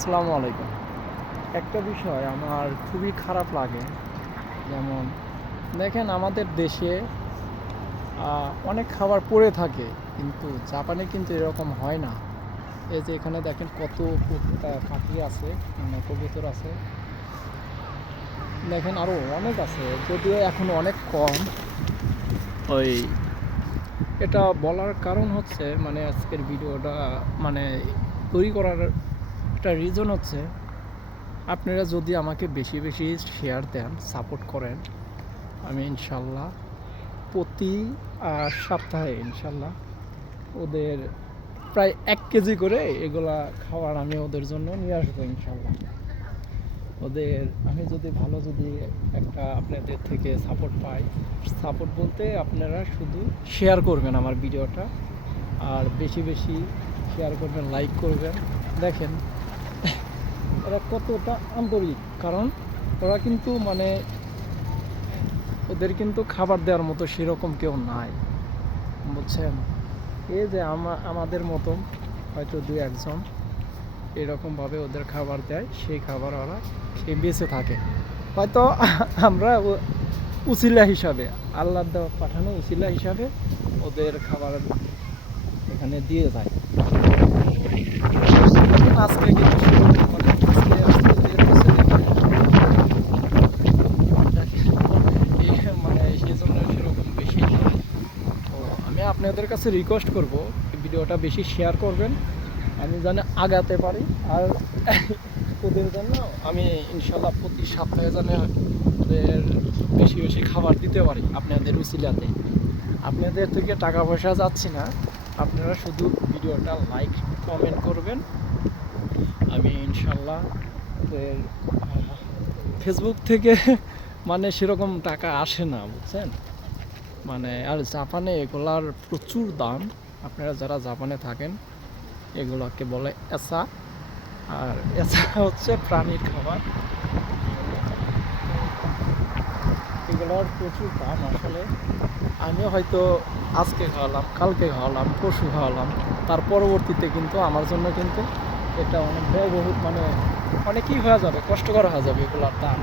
আসসালামু আলাইকুম। একটা বিষয় আমার খুবই খারাপ লাগে। যেমন দেখেন আমাদের দেশে অনেক খাবার পড়ে থাকে, কিন্তু জাপানে কিন্তু এরকম হয় না। এই যে এখানে দেখেন কত পাখি আছে, মানে কবুতর আছে। দেখেন আরও অনেক আছে, যদিও এখন অনেক কম। ওই এটা বলার কারণ হচ্ছে, মানে আজকের ভিডিওটা মানে তৈরি করার একটা রিজন হচ্ছে, আপনারা যদি আমাকে বেশি বেশি শেয়ার দেন, সাপোর্ট করেন, আমি ইনশাল্লাহ প্রতি সপ্তাহে ইনশাল্লাহ ওদের প্রায় 1 কেজি করে এগুলা খাবার আমি ওদের জন্য নিয়ে আসবো ইনশাল্লাহ। ওদের আমি যদি ভালো যদি একটা আপনাদের থেকে সাপোর্ট পাই, সাপোর্ট বলতে আপনারা শুধু শেয়ার করবেন আমার ভিডিওটা, আর বেশি বেশি শেয়ার করবেন, লাইক করবেন। দেখেন এরা কতটা আন্তরিক, কারণ ওরা কিন্তু মানে ওদের কিন্তু খাবার দেওয়ার মতো সেরকম কেউ নাই, বুঝছেন। এই যে আমাদের মতন হয়তো দু একজন এরকমভাবে ওদের খাবার দেয়, সেই খাবার ওরা খেয়ে বেঁচে থাকে। হয়তো আমরা উসিলা হিসাবে, আল্লাহর দেওয়া পাঠানো উসিলা হিসাবে ওদের খাবার এখানে দিয়ে যায়। আজকে কিন্তু মানে আজকে আসতে দেরি হচ্ছে মানে সেই জন্য সেরকম বেশি নয়। তো আমি আপনাদের কাছে রিকোয়েস্ট করব, ভিডিওটা বেশি শেয়ার করবেন, আমি যেন আগাতে পারি। আর ওদের জন্য আমি ইনশাল্লাহ প্রতি সপ্তাহে যেন ওদের বেশি বেশি খাবার দিতে পারি আপনাদের উসিলাতে। আপনাদের থেকে টাকা পয়সা যাচ্ছি না, আপনারা শুধু ভিডিওটা লাইক কমেন্ট করবেন। আমি ইনশাল্লাহ ওদের ফেসবুক থেকে মানে সেরকম টাকা আসে না, বুঝছেন। মানে আর জাপানে এগুলার প্রচুর দাম। আপনারা যারা জাপানে থাকেন, এগুলোকে বলে এসা। আর এসা হচ্ছে প্রাণীর খাবার। এগুলোর প্রচুর দাম আসলে। আমিও হয়তো আজকে খাওয়ালাম, কালকে খাওয়ালাম, পরশু খাওয়ালাম, তার পরবর্তীতে কিন্তু আমার জন্য কিন্তু এটা অনেক ব্যয়বহুল, মানে অনেকই হয়ে যাবে, কষ্টকর হয়ে যাবে এগুলোর দাম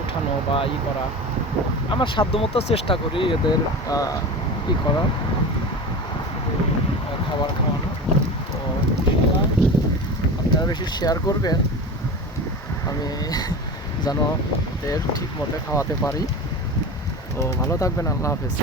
উঠানো বা করা। আমার সাধ্যমতো চেষ্টা করি এদের করার, খাবার খাওয়ানো। তো আপনারা বেশি শেয়ার করবেন, আমি যেন এর ঠিক মতো খাওয়াতে পারি। তো ভালো থাকবেন, আল্লাহ হাফেজ।